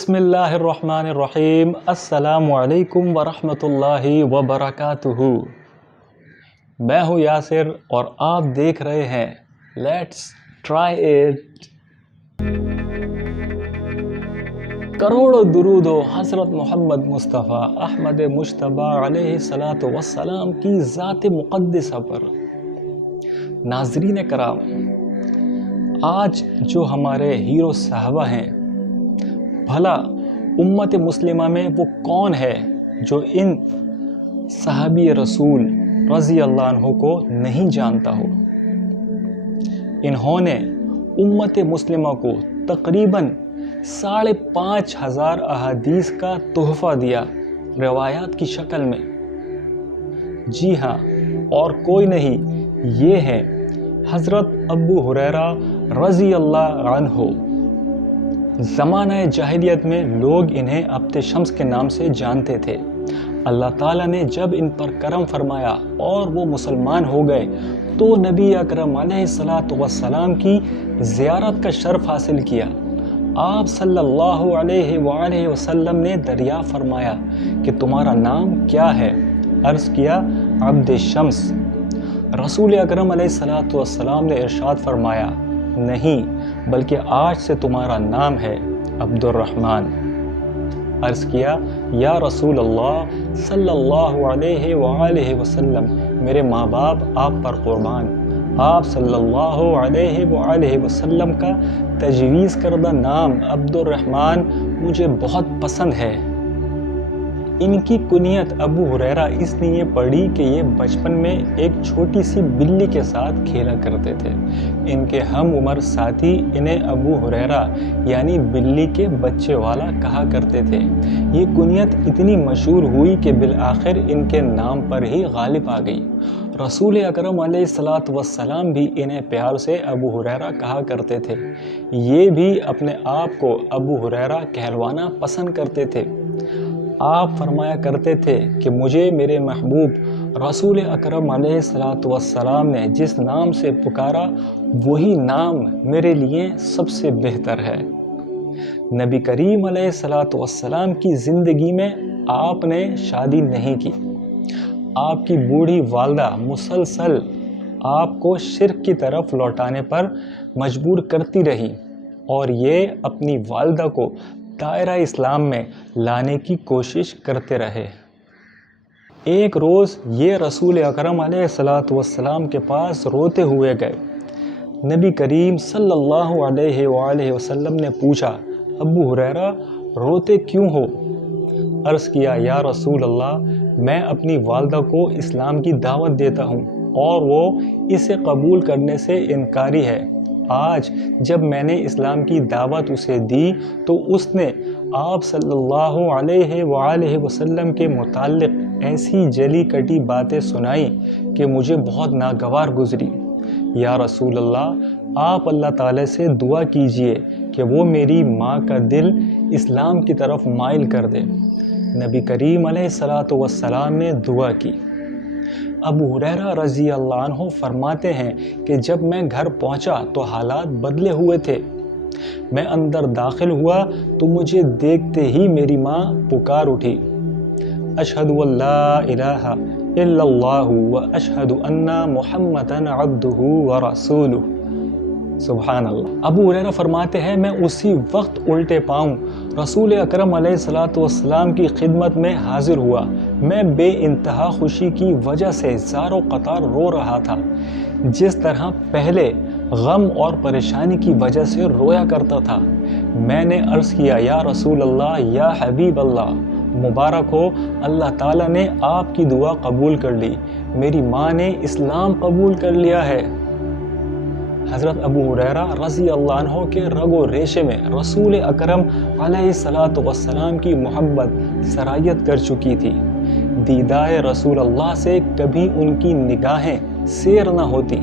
بسم اللہ الرحمن الرحیم۔ السلام علیکم ورحمۃ اللہ وبرکاتہ۔ میں ہوں یاسر اور آپ دیکھ رہے ہیں لیٹس ٹرائی اٹ۔ کروڑوں درود و حضرت محمد مصطفیٰ احمد مجتبیٰ علیہ الصلاۃ والسلام کی ذات مقدسہ پر۔ ناظرین کرام، آج جو ہمارے ہیرو صحابہ ہیں، بھلا امت مسلمہ میں وہ کون ہے جو ان صحابی رسول رضی اللہ عنہ کو نہیں جانتا ہو؟ انہوں نے امت مسلمہ کو تقریباً 5,500 احادیث کا تحفہ دیا روایات کی شکل میں۔ جی ہاں، اور کوئی نہیں، یہ ہے حضرت ابو ہریرہ رضی اللہ عنہ۔ زمانہ جاہلیت میں لوگ انہیں عبد شمس کے نام سے جانتے تھے۔ اللہ تعالیٰ نے جب ان پر کرم فرمایا اور وہ مسلمان ہو گئے تو نبی اکرم علیہ الصلاۃ والسلام کی زیارت کا شرف حاصل کیا۔ آپ صلی اللہ علیہ وآلہ وسلم نے دریافت فرمایا کہ تمہارا نام کیا ہے؟ عرض کیا عبد شمس۔ رسول اکرم علیہ الصلاۃ والسلام نے ارشاد فرمایا، نہیں بلکہ آج سے تمہارا نام ہے عبد الرحمن۔ عرض کیا یا رسول اللہ صلی اللہ علیہ وآلہ وسلم، میرے ماں باپ آپ پر قربان۔ آپ صلی اللہ علیہ وآلہ وسلم کا تجویز کردہ نام عبد الرحمن مجھے بہت پسند ہے۔ ان کی کنیت ابو ہریرہ اس لیے پڑی کہ یہ بچپن میں ایک چھوٹی سی بلی کے ساتھ کھیلا کرتے تھے۔ ان کے ہم عمر ساتھی انہیں ابو ہریرہ یعنی بلی کے بچے والا کہا کرتے تھے۔ یہ کنیت اتنی مشہور ہوئی کہ بالآخر ان کے نام پر ہی غالب آ گئی۔ رسول اکرم علیہ الصلاۃ والسلام بھی انہیں پیار سے ابو ہریرہ کہا کرتے تھے۔ یہ بھی اپنے آپ کو ابو ہریرہ کہلوانا پسند کرتے تھے۔ آپ فرمایا کرتے تھے کہ مجھے میرے محبوب رسول اکرم علیہ الصلاۃ والسلام نے جس نام سے پکارا وہی نام میرے لیے سب سے بہتر ہے۔ نبی کریم علیہ الصلاۃ والسلام کی زندگی میں آپ نے شادی نہیں کی۔ آپ کی بوڑھی والدہ مسلسل آپ کو شرک کی طرف لوٹانے پر مجبور کرتی رہی اور یہ اپنی والدہ کو دائرہ اسلام میں لانے کی کوشش کرتے رہے۔ ایک روز یہ رسول اکرم علیہ الصلاۃ والسلام کے پاس روتے ہوئے گئے۔ نبی کریم صلی اللہ علیہ وآلہ وسلم نے پوچھا، ابو ہریرہ روتے کیوں ہو؟ عرض کیا یا رسول اللہ، میں اپنی والدہ کو اسلام کی دعوت دیتا ہوں اور وہ اسے قبول کرنے سے انکاری ہے۔ آج جب میں نے اسلام کی دعوت اسے دی تو اس نے آپ صلی اللہ علیہ وآلہ وسلم کے متعلق ایسی جلی کٹی باتیں سنائیں کہ مجھے بہت ناگوار گزری۔ یا رسول اللہ، آپ اللہ تعالی سے دعا کیجئے کہ وہ میری ماں کا دل اسلام کی طرف مائل کر دے۔ نبی کریم علیہ الصلاۃ والسلام نے دعا کی۔ ابو ہریرہ رضی اللہ عنہ فرماتے ہیں کہ جب میں گھر پہنچا تو حالات بدلے ہوئے تھے۔ میں اندر داخل ہوا تو مجھے دیکھتے ہی میری ماں پکار اٹھی، اشہد ان لا الہ الا اللہ و اشہد ان محمدًا عبدہ و رسولہ۔ سبحان اللہ۔ ابو ہریرہ فرماتے ہیں میں اسی وقت الٹے پاؤں رسول اکرم علیہ الصلاۃ والسلام کی خدمت میں حاضر ہوا۔ میں بے انتہا خوشی کی وجہ سے زار و قطار رو رہا تھا، جس طرح پہلے غم اور پریشانی کی وجہ سے رویا کرتا تھا۔ میں نے عرض کیا یا رسول اللہ، یا حبیب اللہ، مبارک ہو، اللہ تعالیٰ نے آپ کی دعا قبول کر لی، میری ماں نے اسلام قبول کر لیا ہے۔ حضرت ابو ہریرہ رضی اللہ عنہ کے رگ و ریشے میں رسول اکرم علیہ الصلاۃ والسلام کی محبت سرایت کر چکی تھی۔ دیدار رسول اللہ سے کبھی ان کی نگاہیں سیر نہ ہوتی۔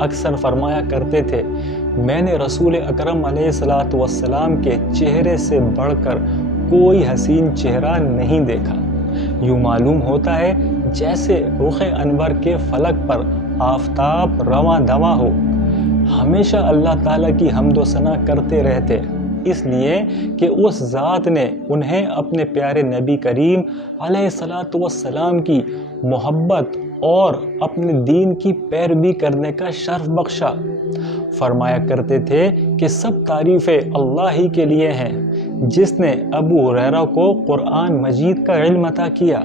اکثر فرمایا کرتے تھے، میں نے رسول اکرم علیہ الصلاۃ والسلام کے چہرے سے بڑھ کر کوئی حسین چہرہ نہیں دیکھا۔ یوں معلوم ہوتا ہے جیسے رخ انور کے فلک پر آفتاب رواں دواں ہو۔ ہمیشہ اللہ تعالیٰ کی حمد و ثنا کرتے رہتے۔ اس لیے کہ اس ذات نے انہیں اپنے پیارے نبی کریم علیہ الصلاۃ والسلام کی محبت اور اپنے دین کی پیروی کرنے کا شرف بخشا۔ فرمایا کرتے تھے کہ سب تعریفیں اللہ ہی کے لیے ہیں جس نے ابو ہریرہ کو قرآن مجید کا علم عطا کیا۔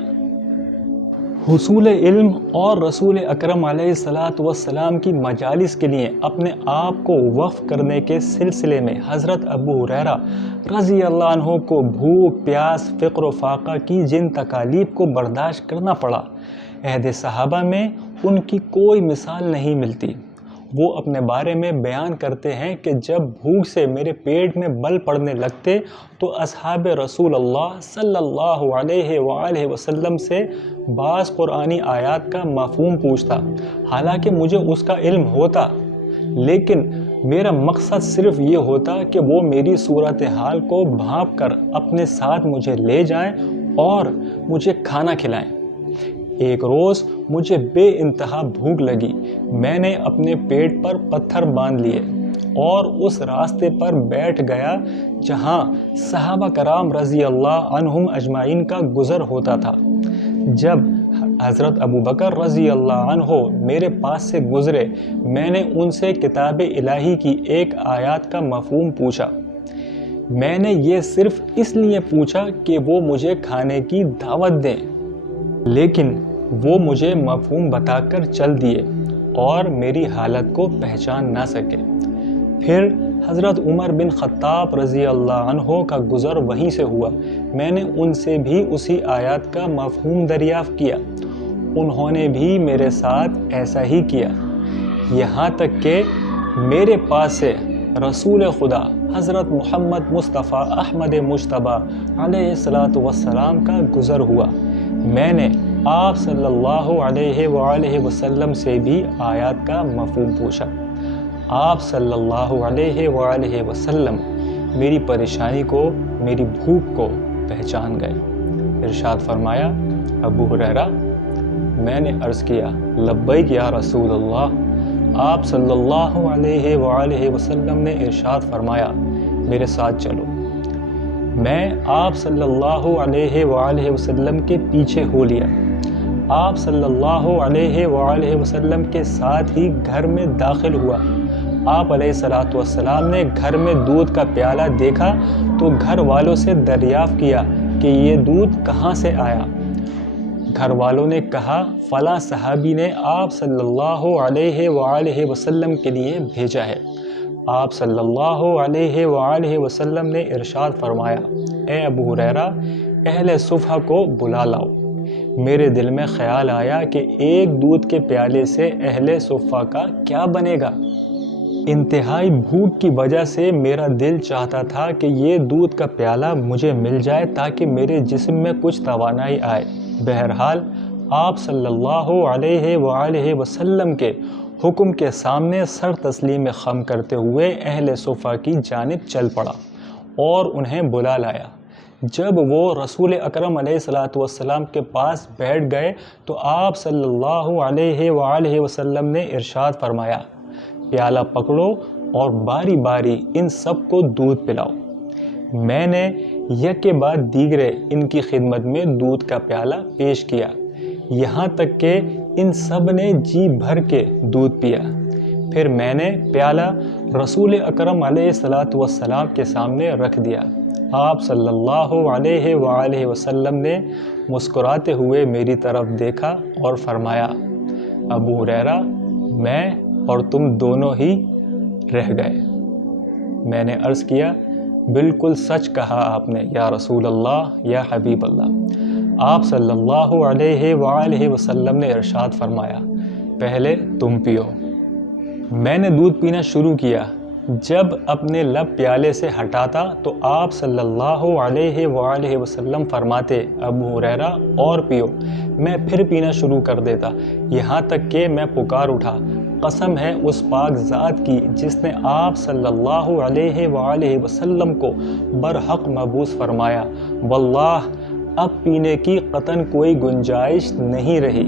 حصول علم اور رسول اکرم علیہ الصلاۃ والسلام کی مجالس کے لیے اپنے آپ کو وقف کرنے کے سلسلے میں حضرت ابو ہریرہ رضی اللہ عنہ کو بھوک، پیاس، فقر و فاقہ کی جن تکالیف کو برداشت کرنا پڑا، عہد صحابہ میں ان کی کوئی مثال نہیں ملتی۔ وہ اپنے بارے میں بیان کرتے ہیں کہ جب بھوک سے میرے پیٹ میں بل پڑنے لگتے تو اصحاب رسول اللہ صلی اللہ علیہ وآلہ وسلم سے بعض قرآنی آیات کا مفہوم پوچھتا، حالانکہ مجھے اس کا علم ہوتا، لیکن میرا مقصد صرف یہ ہوتا کہ وہ میری صورتحال کو بھانپ کر اپنے ساتھ مجھے لے جائیں اور مجھے کھانا کھلائیں۔ ایک روز مجھے بے انتہا بھوک لگی، میں نے اپنے پیٹ پر پتھر باندھ لیے اور اس راستے پر بیٹھ گیا جہاں صحابہ کرام رضی اللہ عنہم اجمعین کا گزر ہوتا تھا۔ جب حضرت ابو بکر رضی اللہ عنہ میرے پاس سے گزرے، میں نے ان سے کتاب الہی کی ایک آیات کا مفہوم پوچھا۔ میں نے یہ صرف اس لیے پوچھا کہ وہ مجھے کھانے کی دعوت دیں، لیکن وہ مجھے مفہوم بتا کر چل دیے اور میری حالت کو پہچان نہ سکے۔ پھر حضرت عمر بن خطاب رضی اللہ عنہ کا گزر وہیں سے ہوا، میں نے ان سے بھی اسی آیات کا مفہوم دریافت کیا، انہوں نے بھی میرے ساتھ ایسا ہی کیا، یہاں تک کہ میرے پاس سے رسول خدا حضرت محمد مصطفیٰ احمد مجتبیٰ علیہ الصلاۃ والسلام کا گزر ہوا۔ میں نے آپ صلی اللہ علیہ وآلہ وسلم سے بھی آیات کا مفہوم پوچھا۔ آپ صلی اللہ علیہ وآلہ وسلم میری پریشانی کو، میری بھوک کو پہچان گئے۔ ارشاد فرمایا، ابو ہریرہ، میں نے عرض کیا، لبیک یا رسول اللہ۔ آپ صلی اللہ علیہ وآلہ وسلم نے ارشاد فرمایا، میرے ساتھ چلو۔ میں آپ صلی اللہ علیہ وآلہ وسلم کے پیچھے ہو لیا۔ آپ صلی اللہ علیہ وآلہ وسلم کے ساتھ ہی گھر میں داخل ہوا۔ آپ علیہ الصلاۃ والسلام نے گھر میں دودھ کا پیالہ دیکھا تو گھر والوں سے دریافت کیا کہ یہ دودھ کہاں سے آیا۔ گھر والوں نے کہا، فلاں صحابی نے آپ صلی اللہ علیہ وآلہ وسلم کے لیے بھیجا ہے۔ آپ صلی اللہ علیہ وآلہ وسلم نے ارشاد فرمایا، اے ابو ہریرہ، اہل صفہ کو بلا لاؤ۔ میرے دل میں خیال آیا کہ ایک دودھ کے پیالے سے اہل صفہ کا کیا بنے گا۔ انتہائی بھوک کی وجہ سے میرا دل چاہتا تھا کہ یہ دودھ کا پیالہ مجھے مل جائے تاکہ میرے جسم میں کچھ توانائی آئے۔ بہرحال آپ صلی اللہ علیہ وآلہ وسلم کے حکم کے سامنے سر تسلیم خم کرتے ہوئے اہل صفہ کی جانب چل پڑا اور انہیں بلا لایا۔ جب وہ رسول اکرم علیہ الصلاۃ والسلام کے پاس بیٹھ گئے تو آپ صلی اللہ علیہ وآلہ وسلم نے ارشاد فرمایا، پیالہ پکڑو اور باری باری ان سب کو دودھ پلاؤ۔ میں نے یکے بعد دیگرے ان کی خدمت میں دودھ کا پیالہ پیش کیا، یہاں تک کہ ان سب نے جی بھر کے دودھ پیا۔ پھر میں نے پیالہ رسول اکرم علیہ الصلاۃ والسلام کے سامنے رکھ دیا۔ آپ صلی اللہ علیہ وآلہ وسلم نے مسکراتے ہوئے میری طرف دیکھا اور فرمایا، ابو ہریرہ، میں اور تم دونوں ہی رہ گئے۔ میں نے عرض کیا، بالکل سچ کہا آپ نے یا رسول اللہ، یا حبیب اللہ۔ آپ صلی اللہ علیہ وآلہ وسلم نے ارشاد فرمایا، پہلے تم پیو۔ میں نے دودھ پینا شروع کیا۔ جب اپنے لب پیالے سے ہٹاتا تو آپ صلی اللہ علیہ وآلہ وسلم فرماتے، ابو ہریرہ اور پیو۔ میں پھر پینا شروع کر دیتا، یہاں تک کہ میں پکار اٹھا، قسم ہے اس پاک ذات کی جس نے آپ صلی اللہ علیہ وآلہ وسلم کو برحق مبعوث فرمایا، واللہ اب پینے کی قطعاً کوئی گنجائش نہیں رہی۔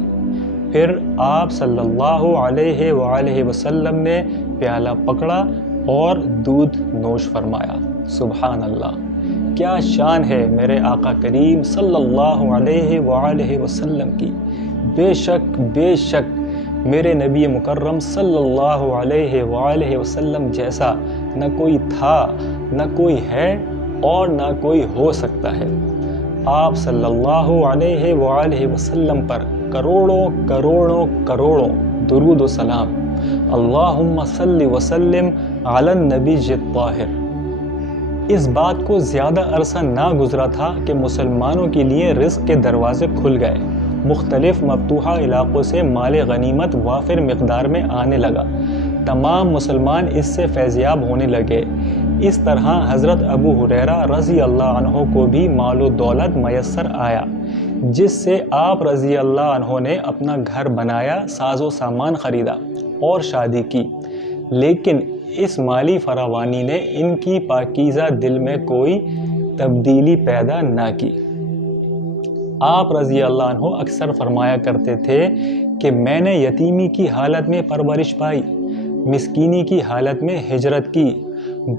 پھر آپ صلی اللہ علیہ وآلہ وسلم نے پیالہ پکڑا اور دودھ نوش فرمایا۔ سبحان اللہ، کیا شان ہے میرے آقا کریم صلی اللہ علیہ وآلہ وسلم کی۔ بے شک میرے نبی مکرم صلی اللہ علیہ وآلہ وسلم جیسا نہ کوئی تھا، نہ کوئی ہے اور نہ کوئی ہو سکتا ہے۔ آپ صلی اللہ علیہ وآلہ وسلم پر کروڑوں کروڑوں کروڑوں درود و سلام۔ اللہم صلی وسلم علی النبی الطاہر۔ اس بات کو زیادہ عرصہ نہ گزرا تھا کہ مسلمانوں کے لیے رزق کے دروازے کھل گئے۔ مختلف مفتوحہ علاقوں سے مال غنیمت وافر مقدار میں آنے لگا۔ تمام مسلمان اس سے فیضیاب ہونے لگے۔ اس طرح حضرت ابو ہریرہ رضی اللہ عنہ کو بھی مال و دولت میسر آیا، جس سے آپ رضی اللہ عنہ نے اپنا گھر بنایا، ساز و سامان خریدا اور شادی کی۔ لیکن اس مالی فراوانی نے ان کی پاکیزہ دل میں کوئی تبدیلی پیدا نہ کی۔ آپ رضی اللہ عنہ اکثر فرمایا کرتے تھے کہ میں نے یتیمی کی حالت میں پرورش پائی، مسکینی کی حالت میں ہجرت کی،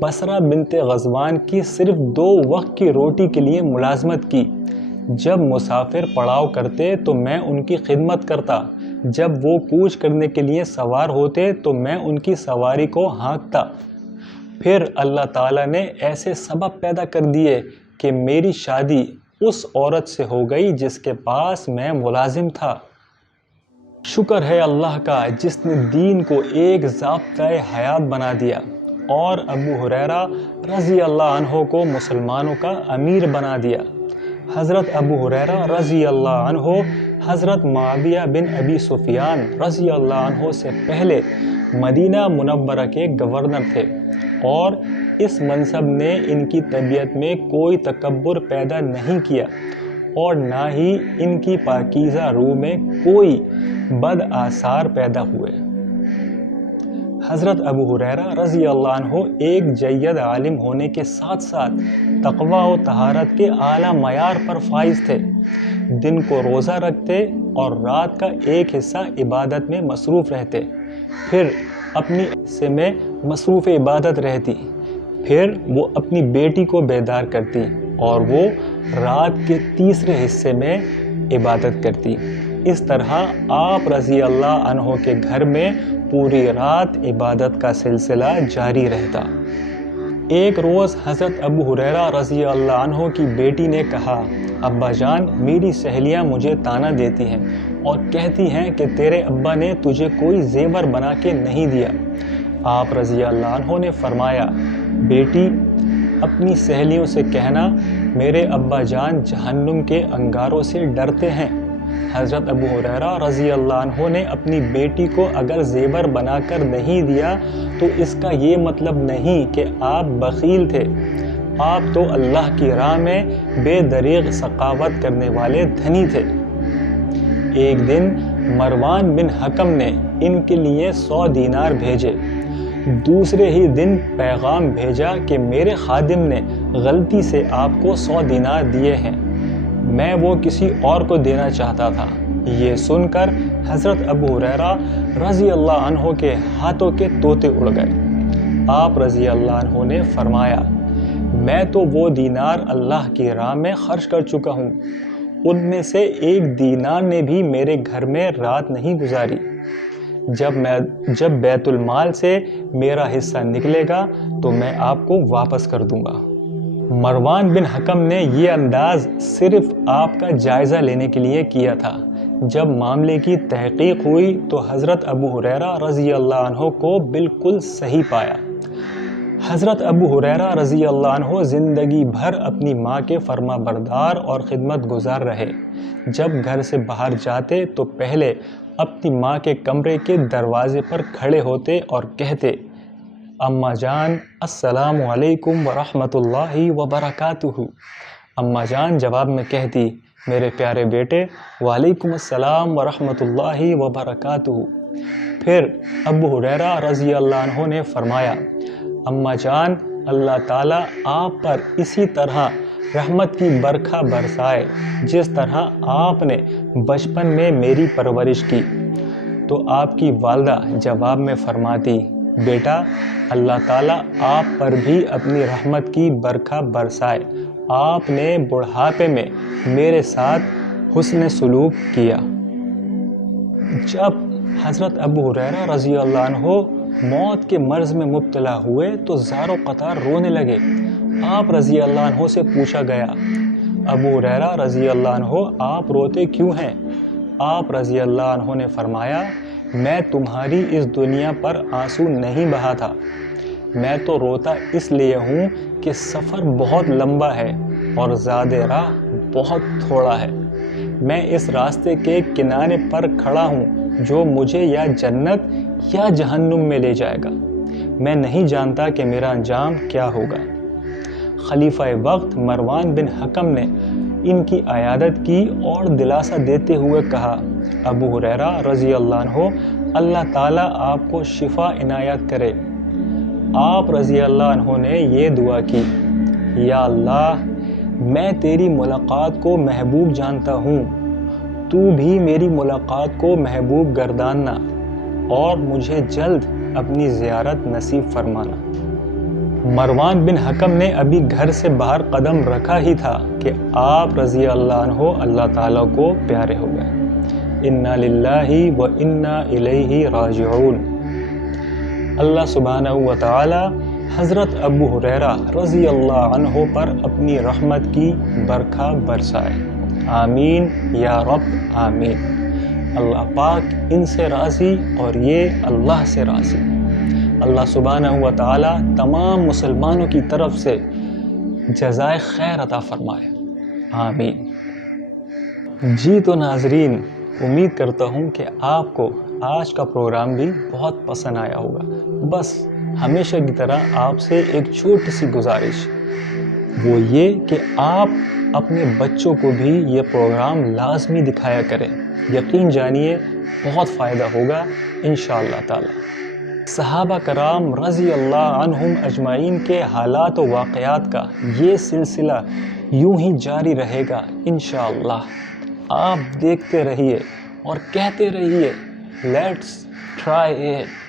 بصرہ بنت غزوان کی صرف 2 وقت کی روٹی کے لیے ملازمت کی۔ جب مسافر پڑاؤ کرتے تو میں ان کی خدمت کرتا، جب وہ کوچ کرنے کے لیے سوار ہوتے تو میں ان کی سواری کو ہانکتا۔ پھر اللہ تعالیٰ نے ایسے سبب پیدا کر دیے کہ میری شادی اس عورت سے ہو گئی جس کے پاس میں ملازم تھا۔ شکر ہے اللہ کا جس نے دین کو ایک ضابطۂ حیات بنا دیا اور ابو ہریرہ رضی اللہ عنہ کو مسلمانوں کا امیر بنا دیا۔ حضرت ابو ہریرہ رضی اللہ عنہ حضرت معاویہ بن ابی سفیان رضی اللہ عنہ سے پہلے مدینہ منورہ کے گورنر تھے، اور اس منصب نے ان کی طبیعت میں کوئی تکبر پیدا نہیں کیا اور نہ ہی ان کی پاکیزہ روح میں کوئی بد آثار پیدا ہوئے۔ حضرت ابو ہریرہ رضی اللہ عنہ ایک جید عالم ہونے کے ساتھ ساتھ تقوی و طہارت کے اعلیٰ معیار پر فائز تھے۔ دن کو روزہ رکھتے اور رات کا ایک حصہ عبادت میں مصروف رہتے، پھر اپنی حصے میں مصروف عبادت رہتی، پھر وہ اپنی بیٹی کو بیدار کرتی اور وہ رات کے تیسرے حصے میں عبادت کرتی۔ اس طرح آپ رضی اللہ عنہ کے گھر میں پوری رات عبادت کا سلسلہ جاری رہتا۔ ایک روز حضرت ابو ہریرہ رضی اللہ عنہ کی بیٹی نے کہا، ابا جان، میری سہیلیاں مجھے طعنہ دیتی ہیں اور کہتی ہیں کہ تیرے ابا نے تجھے کوئی زیور بنا کے نہیں دیا۔ آپ رضی اللہ عنہ نے فرمایا، بیٹی، اپنی سہیلیوں سے کہنا میرے ابا جان جہنم کے انگاروں سے ڈرتے ہیں۔ حضرت ابو ہریرہ رضی اللہ عنہ نے اپنی بیٹی کو اگر زیور بنا کر نہیں دیا تو اس کا یہ مطلب نہیں کہ آپ بخیل تھے، آپ تو اللہ کی راہ میں بے دریغ سخاوت کرنے والے دھنی تھے۔ ایک دن مروان بن حکم نے ان کے لیے 100 دینار بھیجے۔ دوسرے ہی دن پیغام بھیجا کہ میرے خادم نے غلطی سے آپ کو 100 دینار دیے ہیں، میں وہ کسی اور کو دینا چاہتا تھا۔ یہ سن کر حضرت ابو ہریرہ رضی اللہ عنہ کے ہاتھوں کے طوطے اڑ گئے۔ آپ رضی اللہ عنہ نے فرمایا، میں تو وہ دینار اللہ کی راہ میں خرچ کر چکا ہوں، ان میں سے 1 دینار نے بھی میرے گھر میں رات نہیں گزاری۔ جب بیت المال سے میرا حصہ نکلے گا تو میں آپ کو واپس کر دوں گا۔ مروان بن حکم نے یہ انداز صرف آپ کا جائزہ لینے کے لیے کیا تھا۔ جب معاملے کی تحقیق ہوئی تو حضرت ابو ہریرہ رضی اللہ عنہ کو بالکل صحیح پایا۔ حضرت ابو ہریرہ رضی اللہ عنہ زندگی بھر اپنی ماں کے فرما بردار اور خدمت گزار رہے۔ جب گھر سے باہر جاتے تو پہلے اپنی ماں کے کمرے کے دروازے پر کھڑے ہوتے اور کہتے، اماں جان السلام علیکم ورحمۃ اللہ وبرکاتہ۔ اماں جان جواب میں کہتی، میرے پیارے بیٹے، وعلیکم السلام ورحمۃ اللہ وبرکاتہ۔ پھر ابو ہریرہ رضی اللہ عنہ نے فرمایا، اماں جان، اللہ تعالیٰ آپ پر اسی طرح رحمت کی برکھا برسائے جس طرح آپ نے بچپن میں میری پرورش کی۔ تو آپ کی والدہ جواب میں فرماتی، بیٹا اللہ تعالیٰ آپ پر بھی اپنی رحمت کی برکھا برسائے، آپ نے بڑھاپے میں میرے ساتھ حسن سلوک کیا۔ جب حضرت ابو ہریرہ رضی اللہ عنہ موت کے مرض میں مبتلا ہوئے تو زار و قطار رونے لگے۔ آپ رضی اللہ عنہ سے پوچھا گیا، ابو ہریرہ رضی اللہ عنہ آپ روتے کیوں ہیں؟ آپ رضی اللہ عنہ نے فرمایا، میں تمہاری اس دنیا پر آنسو نہیں بہا تھا، میں تو روتا اس لیے ہوں کہ سفر بہت لمبا ہے اور زاد راہ بہت تھوڑا ہے۔ میں اس راستے کے کنارے پر کھڑا ہوں جو مجھے یا جنت یا جہنم میں لے جائے گا، میں نہیں جانتا کہ میرا انجام کیا ہوگا۔ خلیفہ وقت مروان بن حکم نے ان کی عیادت کی اور دلاسا دیتے ہوئے کہا، ابو ہریرہ رضی اللہ عنہ اللہ تعالیٰ آپ کو شفا عنایت کرے۔ آپ رضی اللہ عنہ نے یہ دعا کی، یا اللہ میں تیری ملاقات کو محبوب جانتا ہوں، تو بھی میری ملاقات کو محبوب گرداننا اور مجھے جلد اپنی زیارت نصیب فرمانا۔ مروان بن حکم نے ابھی گھر سے باہر قدم رکھا ہی تھا کہ آپ رضی اللہ عنہ اللہ تعالیٰ کو پیارے ہو گئے۔ انا للہ و انا الیہ راجعون۔ اللہ سبحانہ و تعالی حضرت ابو ہریرہ رضی اللہ عنہ پر اپنی رحمت کی برکھا برسائے، آمین یا رب آمین۔ اللہ پاک ان سے راضی اور یہ اللہ سے راضی۔ اللہ سبحانہ و تعالی تمام مسلمانوں کی طرف سے جزائے خیر عطا فرمائے، آمین۔ جی تو ناظرین، امید کرتا ہوں کہ آپ کو آج کا پروگرام بھی بہت پسند آیا ہوگا۔ بس ہمیشہ کی طرح آپ سے ایک چھوٹی سی گزارش، وہ یہ کہ آپ اپنے بچوں کو بھی یہ پروگرام لازمی دکھایا کریں، یقین جانیے بہت فائدہ ہوگا انشاءاللہ تعالی۔ صحابہ کرام رضی اللہ عنہم اجمعین کے حالات و واقعات کا یہ سلسلہ یوں ہی جاری رہے گا انشاءاللہ۔ آپ دیکھتے رہیے اور کہتے رہیے، لیٹس ٹرائی اٹ۔